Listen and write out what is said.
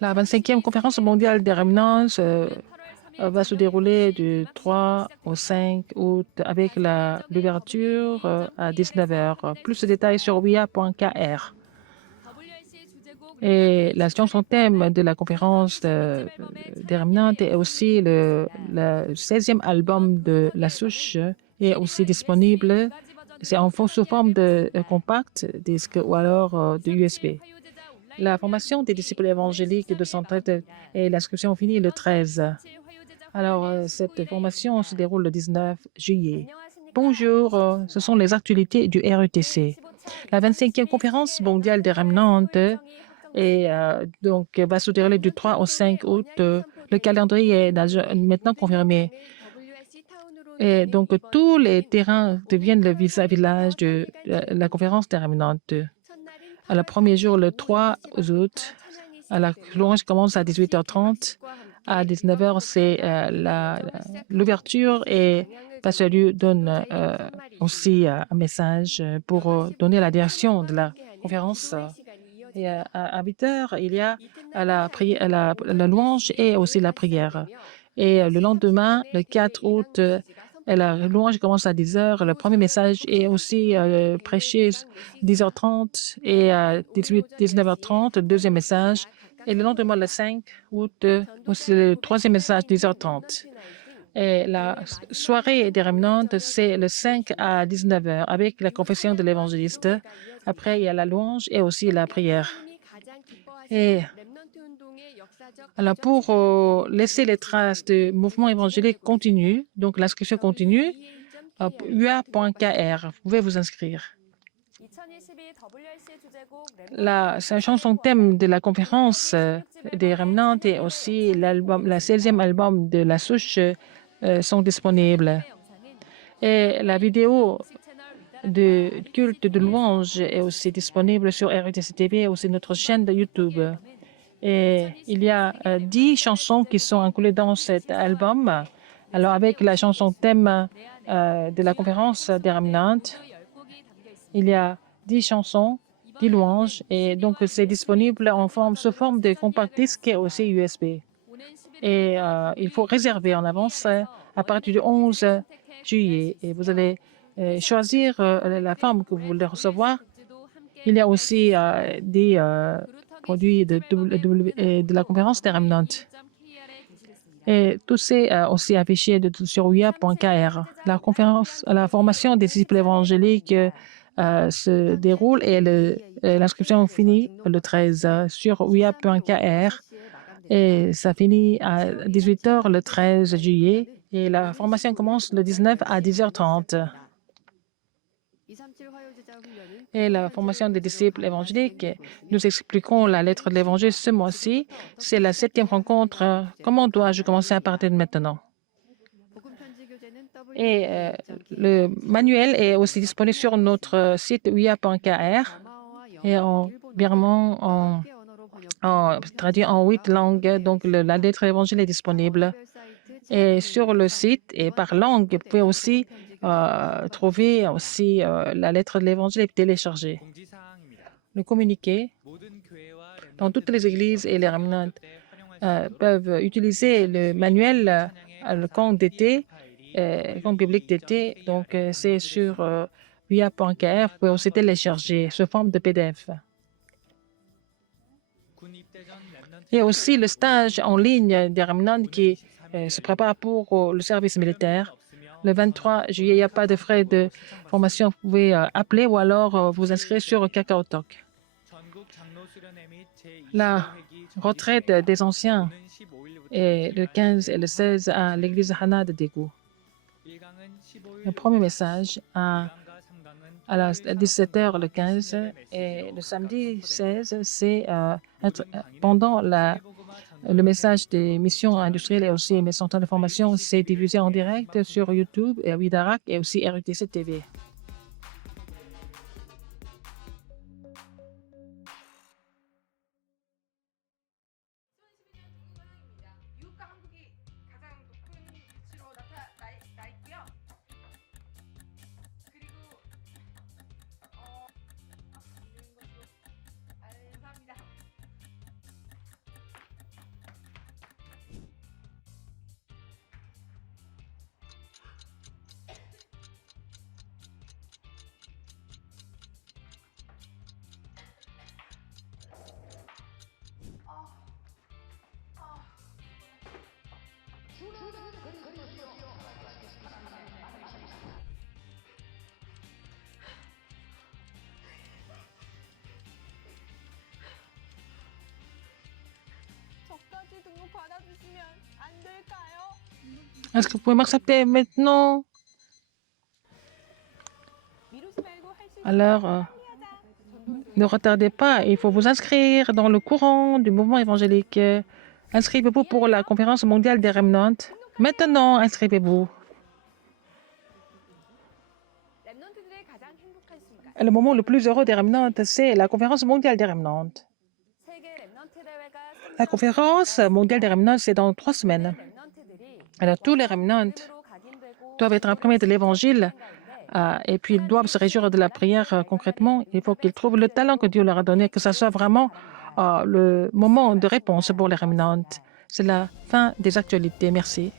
La 25e conférence mondiale des Remnants va se dérouler du 3 au 5 août avec l'ouverture à 19 heures. Plus de détails sur wia.kr. Et la chanson thème de la conférence des Remnants est aussi le 16e album de La Souche est aussi disponible. C'est sous forme de compact disque ou alors de USB. La formation des disciples évangéliques de Centraide et l'inscription finit le 13. Alors, cette formation se déroule le 19 juillet. Bonjour, ce sont les actualités du RETC. La 25e conférence mondiale des Remnants va se dérouler du 3 au 5 août. Le calendrier est maintenant confirmé. Et donc, tous les terrains deviennent le village de la conférence des Remnants. Le premier jour, le 3 août, la louange commence à 18h30. À 19h, c'est l'ouverture et Pasteur Liu donne aussi un message pour donner la direction de la conférence. Et à 8h, il y a la louange et aussi la prière. Et le lendemain, le 4 août, la louange commence à 10h. Le premier message est aussi prêché 10h30 et à 19h30, le deuxième message. Et le lendemain, le 5 août, aussi le troisième message, 10h30. Et la soirée des Remnants, c'est le 5 à 19h avec la confession de l'évangéliste. Après, il y a la louange et aussi la prière. Et alors, pour laisser les traces du mouvement évangélique continue, donc l'inscription continue, ua.kr, vous pouvez vous inscrire. C'est la chanson thème de la conférence des Remnants et aussi la 16e album de La Souche sont disponibles. Et la vidéo de culte de louange est aussi disponible sur RETC TV et aussi notre chaîne de YouTube. Et il y a 10 chansons qui sont incluses dans cet album. Alors, avec la chanson thème de la conférence des Remnants, il y a 10 chansons, 10 louanges, et donc c'est disponible sous forme de compact disque et aussi USB. Et il faut réserver en avance à partir du 11 juillet. Et vous allez choisir la forme que vous voulez recevoir. Il y a aussi des produits de la conférence des Remnants. Et tout c'est aussi affiché sur wia.kr. La formation des disciples évangéliques se déroule et l'inscription finit le 13 sur wia.kr. Et ça finit à 18h le 13 juillet. Et la formation commence le 19 à 10h30. Et la formation des disciples évangéliques, nous expliquons la lettre de l'Évangile ce mois-ci. C'est la 7e rencontre. Comment dois-je commencer à partir de maintenant? Et le manuel est aussi disponible sur notre site wia.kr et en birman, traduit en 8 langues. Donc, la lettre de l'Évangile est disponible. Et sur le site et par langue, vous pouvez aussi trouver aussi la lettre de l'Évangile et télécharger. Le communiqué dans toutes les églises et les remnants peuvent utiliser le manuel, le compte d'été, compte biblique d'été. Donc, c'est sur via.kr. Vous pouvez aussi télécharger sous forme de PDF. Il y a aussi le stage en ligne des remnants qui se prépare pour le service militaire. Le 23 juillet, il n'y a pas de frais de formation. Vous pouvez appeler ou alors vous inscrire sur KakaoTalk. La retraite des anciens est le 15 et le 16 à l'église Hana de Daegu. Le premier message à 17h le 15 et le samedi 16, c'est pendant le message des missions industrielles et aussi mes centres de formation, c'est diffusé en direct sur YouTube et Widarak et aussi RUTC TV. Est-ce que vous pouvez m'accepter maintenant? Alors, ne retardez pas, il faut vous inscrire dans le courant du mouvement évangélique. Inscrivez-vous pour la conférence mondiale des Remnants. Maintenant, inscrivez-vous. Le moment le plus heureux des Remnants, c'est la conférence mondiale des Remnants. La conférence mondiale des Remnants, c'est dans 3 semaines. Alors, tous les Remnants doivent être imprimés de l'Évangile et puis ils doivent se réjouir de la prière concrètement. Il faut qu'ils trouvent le talent que Dieu leur a donné, que ce soit vraiment le moment de réponse pour les Remnants. C'est la fin des actualités. Merci.